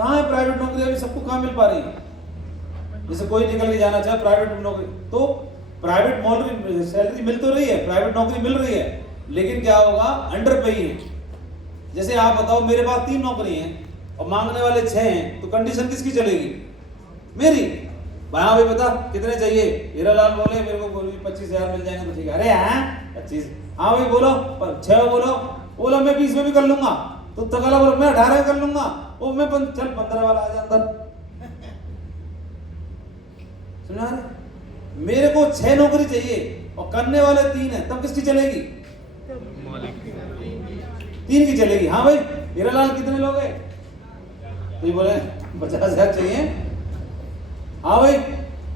कहाँ है प्राइवेट नौकरी? अभी सबको कहाँ मिल पा रही है? जैसे कोई निकल के जाना चाहे प्राइवेट नौकरी, तो प्राइवेट नौकरी सैलरी मिल तो रही है, प्राइवेट नौकरी मिल रही है, लेकिन क्या होगा? अंडर पे ही है। जैसे आप बताओ मेरे पास 3 नौकरी हैं और मांगने वाले 6 हैं, तो कंडीशन किसकी चलेगी? मेरी। भाई बता कितने चाहिए? हीरालाल बोले मेरे को 25,000 मिल जाएंगे तो ठीक है। अरे हाँ 25, हाँ भाई बोलो 6 बोलो, बोला मैं 20 में भी कर लूंगा, तो तगला बोलो मैं 18 में कर लूंगा, वो मैं चल 15 वाला आ जा अंदर। सुना रहे? मेरे को 6 नौकरी चाहिए और करने वाले 3 है, तब किसकी चलेगी? 3 की चलेगी। हाँ भाई हीरालाल कितने लोग हैं? तो ये बोले 50,000 चाहिए। हाँ भाई,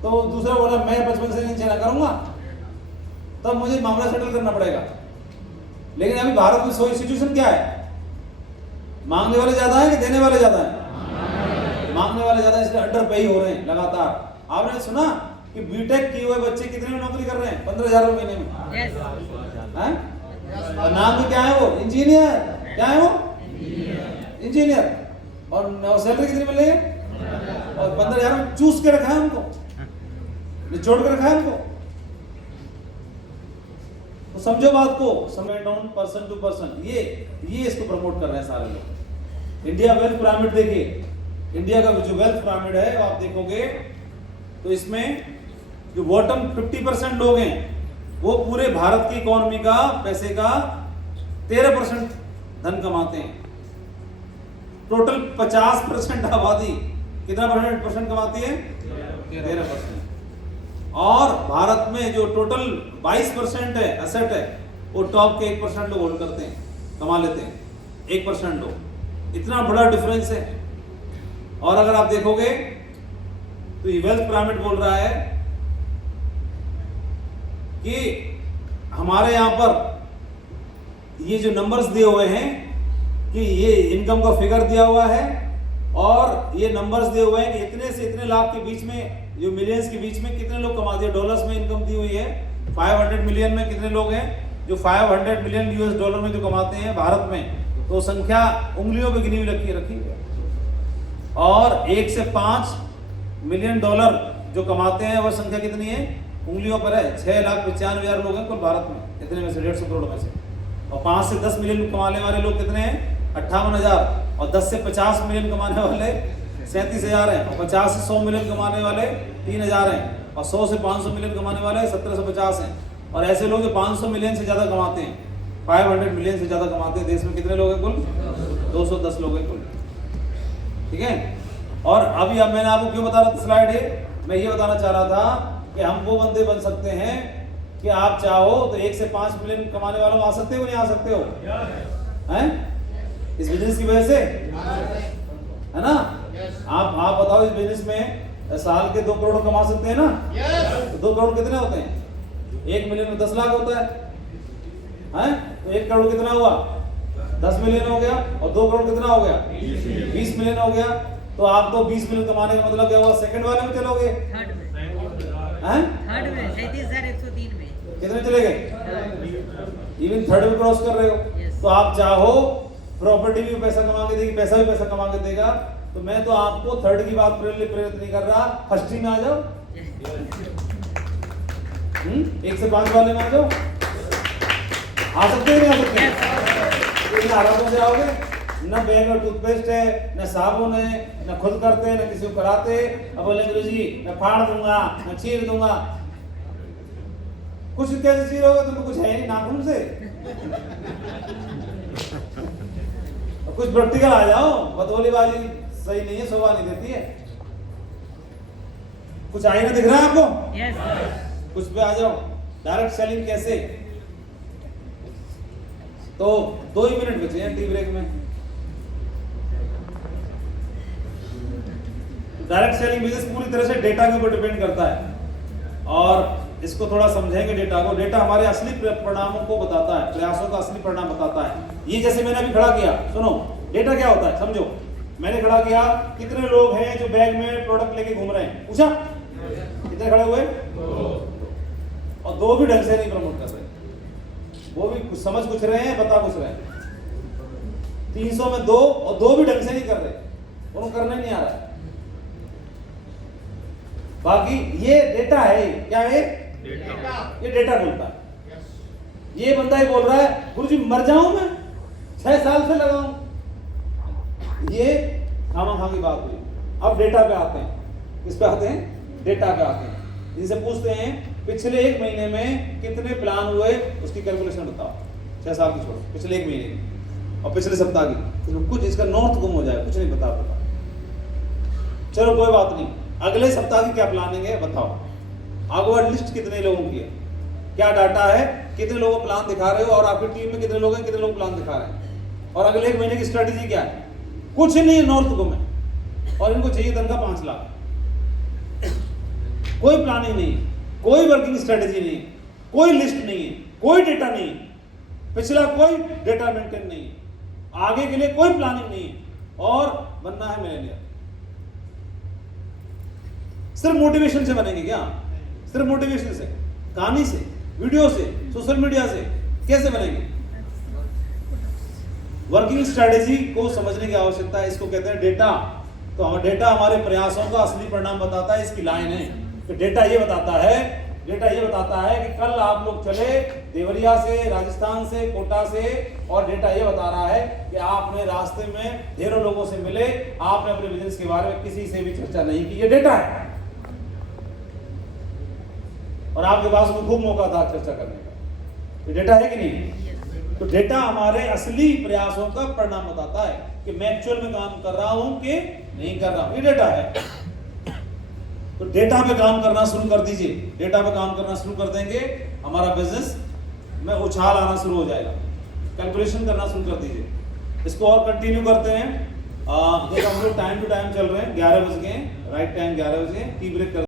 तो दूसरा बोला मैं 55 से नीचे ना करूंगा, तब मुझे मामला सेटल करना पड़ेगा। लेकिन अभी भारत में सिचुएशन क्या है? मांगने वाले ज्यादा है कि देने वाले ज्यादा है? मांगने वाले ज्यादा, इसलिए अंडर पे ही हो रहे हैं लगातार। आपने सुना कि बीटेक किए हुए बच्चे कितने में नौकरी कर रहे हैं? 15,000 रुपए महीने में। और नाम भी क्या है? वो इंजीनियर। क्या है वो? इंजीनियर। और सैलरी कितनी मिल रही है? और 15,000 में चूस के रखा है उनको, निचोड़ के रखा है उनको। तो समझो बात को, समय डाउन पर्सन टू पर्सन, ये इसको प्रमोट कर रहे हैं सारे लोग। इंडिया वेल्थ पिरामिड देखिए, इंडिया का जो वेल्थ पिरामिड है आप देखोगे तो इसमें जो बॉटम 50% लोग हैं वो पूरे भारत की इकोनॉमी का, पैसे का 13% धन कमाते हैं। टोटल 50% आबादी कितना परसेंट कमाती है? 13%। और भारत में जो टोटल 22% है एसेट है, वो टॉप के 1% लोग होल्ड करते हैं, कमा लेते हैं 1% लोग। इतना बड़ा डिफरेंस है। और अगर आप देखोगे तो ये वेल्थ पिरामिड बोल रहा है कि हमारे यहां पर ये जो नंबर्स दिए हुए हैं कि ये इनकम का फिगर दिया हुआ है और ये नंबर्स दिए हुए हैं कि इतने से इतने लाख के बीच में, जो मिलियंस के बीच में कितने लोग कमाते हैं। डॉलर्स में इनकम दी हुई है 500 मिलियन में कितने लोग हैं जो 500 मिलियन यूएस डॉलर में जो कमाते हैं भारत में, तो संख्या उंगलियों पे गिनी हुई रखी है। और 1 से 5 मिलियन डॉलर जो कमाते हैं वह संख्या कितनी है? उंगलियों पर है। 6,95,000 लोग हैं कुल भारत में, इतने में से 150 करोड़ में से। और 5 से 10 मिलियन कमाने वाले लोग कितने हैं? 58,000। और 10 से 50 मिलियन कमाने वाले 37,000 हैं। और 50 से 100 मिलियन कमाने वाले 3,000 हैं। और 100 से 500 मिलियन कमाने वाले 1750 हैं। और ऐसे लोग जो 500 मिलियन से ज्यादा कमाते हैं, 500 मिलियन से ज्यादा कमाते हैं, देश में कितने लोग हैं कुल? 210 लोग हैं कुल। ठीक है। और अभी अब मैंने आपको क्यों बता रहा था स्लाइड है, मैं ये बताना चाह रहा था कि हम वो बंदे बन सकते हैं कि आप चाहो तो 1 से 5 मिलियन कमाने वालों आ सकते हो, नहीं आ सकते हो? हैं? इस बिजनेस की वजह से, है ना? आप बताओ, इस बिजनेस में साल के 2 करोड़ कमा सकते हैं ना? तो 2 करोड़ कितने होते हैं? 1 मिलियन में 10 लाख होता है, तो 1 करोड़ कितना हुआ? 10 मिलियन हो गया। और 2 करोड़ कितना हो गया? 20 मिलियन हो गया। तो आप तो 20 मिलियन कमाने का मतलब क्या हुआ? सेकंड वाले में चलोगे? थर्ड में 37,103 में कितने चले गए? इवन थर्ड में क्रॉस कर रहे हो। तो आप चाहो प्रॉपर्टी भी पैसा कमा के देगी, पैसा भी पैसा कमा के देगा। तो मैं तो आपको थर्ड की बात प्रेरित नहीं कर रहा, फर्स्ट ही में आ जाओ। 1 से 5 वाले में आ जाओ। आ सकते हैं, नहीं आ सकते? इन हालातों से आओगे ना, बैग में टूथपेस्ट है, न साबुन है, न खुद करते, न किसी को कराते। अब बोले गुरुजी मैं फाड़ दूंगा, मैं चीर दूंगा। कुछ कैसे चीरोगे? तुमको कुछ है नहीं नाखून से। कुछ प्रैक्टिकल आ जाओ, बतौलीबाजी सही नहीं है, शोभा नहीं देती है। कुछ आईना दिख रहा है आपको? यस। कुछ पे आ जाओ। डायरेक्ट सेलिंग कैसे? तो 2 ही मिनट बचे हैं टी ब्रेक में। डायरेक्ट सेलिंग बिजनेस पूरी तरह से डेटा के ऊपर डिपेंड करता है। और इसको थोड़ा समझेंगे डेटा को। डेटा हमारे असली परिणामों को बताता है, प्रयासों का असली परिणाम बताता है। ये जैसे मैंने अभी खड़ा किया, सुनो डेटा क्या होता है समझो। मैंने खड़ा किया, कितने लोग हैं जो बैग में प्रोडक्ट लेके घूम रहे हैं? पूछा कितने खड़े हुए? 2। और 2 भी ढंग से नहीं प्रमोट कर रहे, वो भी कुछ समझ कुछ रहे हैं, बता कुछ रहे हैं। 300 में 2 और 2 भी ढंग से नहीं कर रहे। उनको करना ही नहीं आ रहा है। बाकी ये डेटा है, क्या है? ये डेटा बोलता है। ये बंदा ही बोल रहा है गुरुजी मर जाऊं मैं, 6 साल से लगा हूं। ये खामा की बात हुई। अब डेटा पे आते हैं। किस पे आते हैं? डेटा पे आते हैं। इनसे पूछते हैं पिछले 1 महीने में कितने प्लान हुए, उसकी कैलकुलेशन बताओ। 6 साल की छोड़ो, पिछले 1 महीने की और पिछले सप्ताह की। तो कुछ इसका नॉर्थ गुम हो जाए, कुछ नहीं बता पता। चलो कोई बात नहीं, अगले सप्ताह की क्या प्लानिंग है बताओ। आगवर्ड लिस्ट कितने लोगों की है, क्या डाटा है, कितने लोगों को प्लान दिखा रहे हो, और आपकी टीम में कितने लोग हैं, कितने लोग प्लान दिखा रहे हैं, और अगले 1 महीने की स्ट्रेटेजी क्या है। कुछ नहीं है, नॉर्थ गुम है। और इनको चाहिए तनख्वाह 5 लाख। कोई प्लानिंग नहीं, कोई वर्किंग स्ट्रेटेजी नहीं, कोई लिस्ट नहीं है, कोई डेटा नहीं, पिछला कोई डेटा मेंटेन नहीं, आगे के लिए कोई प्लानिंग नहीं, और बनना है मिलेनियर। सिर्फ मोटिवेशन से बनेंगे क्या? सिर्फ मोटिवेशन से, कहानी से, वीडियो से, सोशल मीडिया से कैसे बनेंगे? वर्किंग स्ट्रेटेजी को समझने की आवश्यकता है। इसको कहते हैं डेटा। तो डेटा हमारे प्रयासों का असली परिणाम बताता है। इसकी लाइन है तो डेटा ये बताता है कि कल आप लोग चले देवरिया से, राजस्थान से, कोटा से, और डेटा ये बता रहा है कि आपने रास्ते में ढेरों लोगों से मिले, आपने अपने बिजनेस के बारे में किसी से भी चर्चा नहीं की। ये डेटा है, और आपके पास में खूब मौका था चर्चा करने का। ये डेटा है कि नहीं? तो डेटा हमारे असली प्रयासों का परिणाम बताता है कि मैं एक्चुअल में काम कर रहा हूं कि नहीं कर रहा हूं। ये डेटा है। तो डेटा पे काम करना शुरू कर दीजिए। डेटा पे काम करना शुरू कर देंगे, हमारा बिजनेस में उछाल आना शुरू हो जाएगा। कैलकुलेशन करना शुरू कर दीजिए। इसको और कंटिन्यू करते हैं। देखो हम लोग टाइम टू टाइम चल रहे हैं। 11 बज गए, राइट टाइम 11 बजे, टी ब्रेक कर